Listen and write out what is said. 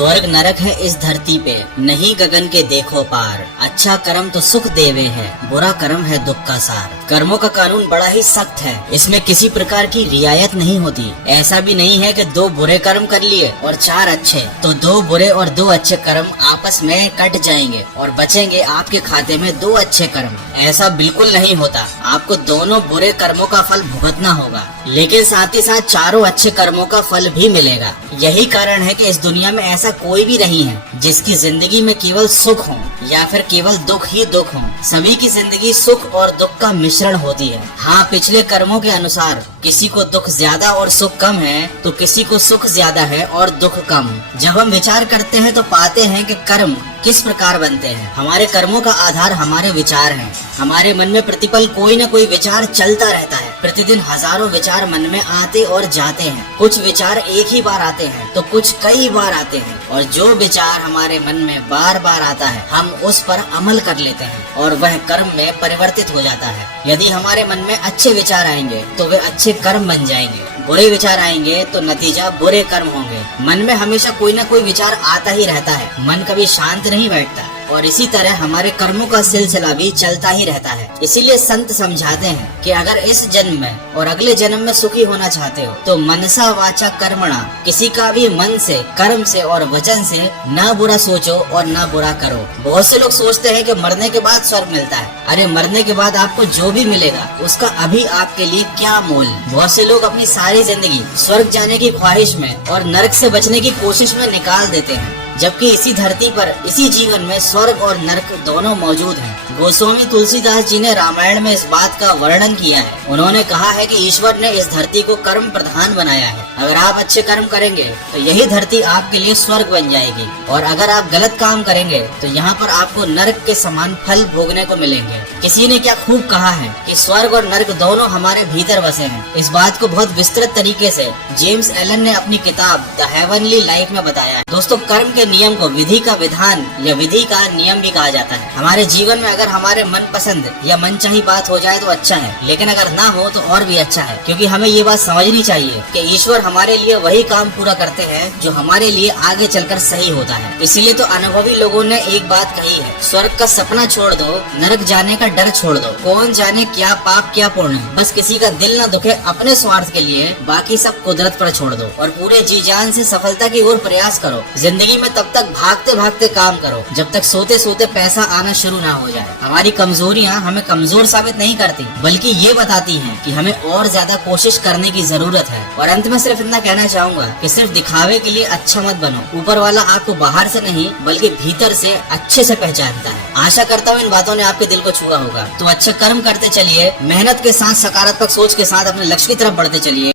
स्वर्ग नरक है इस धरती पे, नहीं गगन के देखो पार। अच्छा कर्म तो सुख देवे है, बुरा कर्म है दुख का सार। कर्मों का कानून बड़ा ही सख्त है, इसमें किसी प्रकार की रियायत नहीं होती। ऐसा भी नहीं है कि 2 बुरे कर्म कर लिए और 4 अच्छे, तो 2 बुरे और 2 अच्छे कर्म आपस में कट जाएंगे और बचेंगे आपके खाते में 2 अच्छे कर्म। ऐसा बिल्कुल नहीं होता, आपको दोनों बुरे कर्मों का फल भुगतना होगा, लेकिन साथ ही साथ 4 अच्छे कर्मों का फल भी मिलेगा। यही कारण है कि इस दुनिया में ऐसा कोई भी नहीं है जिसकी जिंदगी में केवल सुख हो या फिर केवल दुख ही दुख हो। सभी की जिंदगी सुख और दुख का मिश्रण होती है। हाँ, पिछले कर्मों के अनुसार किसी को दुख ज्यादा और सुख कम है, तो किसी को सुख ज्यादा है और दुख कम। जब हम विचार करते हैं तो पाते हैं कि कर्म किस प्रकार बनते हैं। हमारे कर्मों का आधार हमारे विचार हैं। हमारे मन में प्रतिपल कोई न कोई विचार चलता रहता है। प्रतिदिन हजारों विचार मन में आते और जाते हैं। कुछ विचार एक ही बार आते हैं तो कुछ कई बार आते हैं, और जो विचार हमारे मन में बार बार आता है हम उस पर अमल कर लेते हैं और वह कर्म में परिवर्तित हो जाता है। यदि हमारे मन में अच्छे विचार आएंगे तो वे अच्छे कर्म बन जाएंगे, बुरे विचार आएंगे तो नतीजा बुरे कर्म होंगे। मन में हमेशा कोई न कोई विचार आता ही रहता है, मन कभी शांत नहीं बैठता, और इसी तरह हमारे कर्मों का सिलसिला भी चलता ही रहता है। इसीलिए संत समझाते हैं कि अगर इस जन्म में और अगले जन्म में सुखी होना चाहते हो तो मनसा वाचा कर्मणा, किसी का भी मन से, कर्म से और वचन से न बुरा सोचो और न बुरा करो। बहुत से लोग सोचते हैं कि मरने के बाद स्वर्ग मिलता है। अरे मरने के बाद आपको जो भी मिलेगा उसका अभी आपके लिए क्या मोल। बहुत से लोग अपनी सारी जिंदगी स्वर्ग जाने की ख्वाहिश में और नरक से बचने की कोशिश में निकाल देते हैं, जबकि इसी धरती पर इसी जीवन में स्वर्ग और नरक दोनों मौजूद हैं। गोस्वामी तुलसीदास जी ने रामायण में इस बात का वर्णन किया है। उन्होंने कहा है कि ईश्वर ने इस धरती को कर्म प्रधान बनाया है। अगर आप अच्छे कर्म करेंगे तो यही धरती आपके लिए स्वर्ग बन जाएगी, और अगर आप गलत काम करेंगे तो यहाँ पर आपको नरक के समान फल भोगने को मिलेंगे। किसी ने क्या खूब कहा है कि स्वर्ग और नरक दोनों हमारे भीतर बसे हैं। इस बात को बहुत विस्तृत तरीके से जेम्स एलन ने अपनी किताब द हेवनली लाइफ में बताया है। दोस्तों, कर्म के नियम को विधि का विधान या विधि का नियम भी कहा जाता है। हमारे जीवन में अगर हमारे मन पसंद या मनचाही बात हो जाए तो अच्छा है, लेकिन अगर ना हो तो और भी अच्छा है, क्योंकि हमें ये बात समझनी चाहिए कि ईश्वर हमारे लिए वही काम पूरा करते हैं जो हमारे लिए आगे चलकर सही होता है। इसीलिए तो अनुभवी लोगों ने एक बात कही है, स्वर्ग का सपना छोड़ दो, नरक जाने का डर छोड़ दो। कौन जाने क्या पाप क्या पुण्य, बस किसी का दिल न दुखे अपने स्वार्थ के लिए, बाकी सब कुदरत पर छोड़ दो और पूरे जी जान से सफलता की ओर प्रयास करो। जिंदगी में तब तक भागते भागते काम करो जब तक सोते सोते पैसा आना शुरू ना हो जाए। हमारी कमजोरियां हमें कमजोर साबित नहीं करती, बल्कि ये बताती हैं कि हमें और ज्यादा कोशिश करने की जरूरत है। और अंत में सिर्फ इतना कहना चाहूंगा कि सिर्फ दिखावे के लिए अच्छा मत बनो। ऊपर वाला आपको बाहर से नहीं बल्कि भीतर से अच्छे से पहचानता है। आशा करता हूँ इन बातों ने आपके दिल को छुआ होगा। तो अच्छे कर्म करते चलिए, मेहनत के साथ, सकारात्मक सोच के साथ अपने लक्ष्य की तरफ बढ़ते चलिए।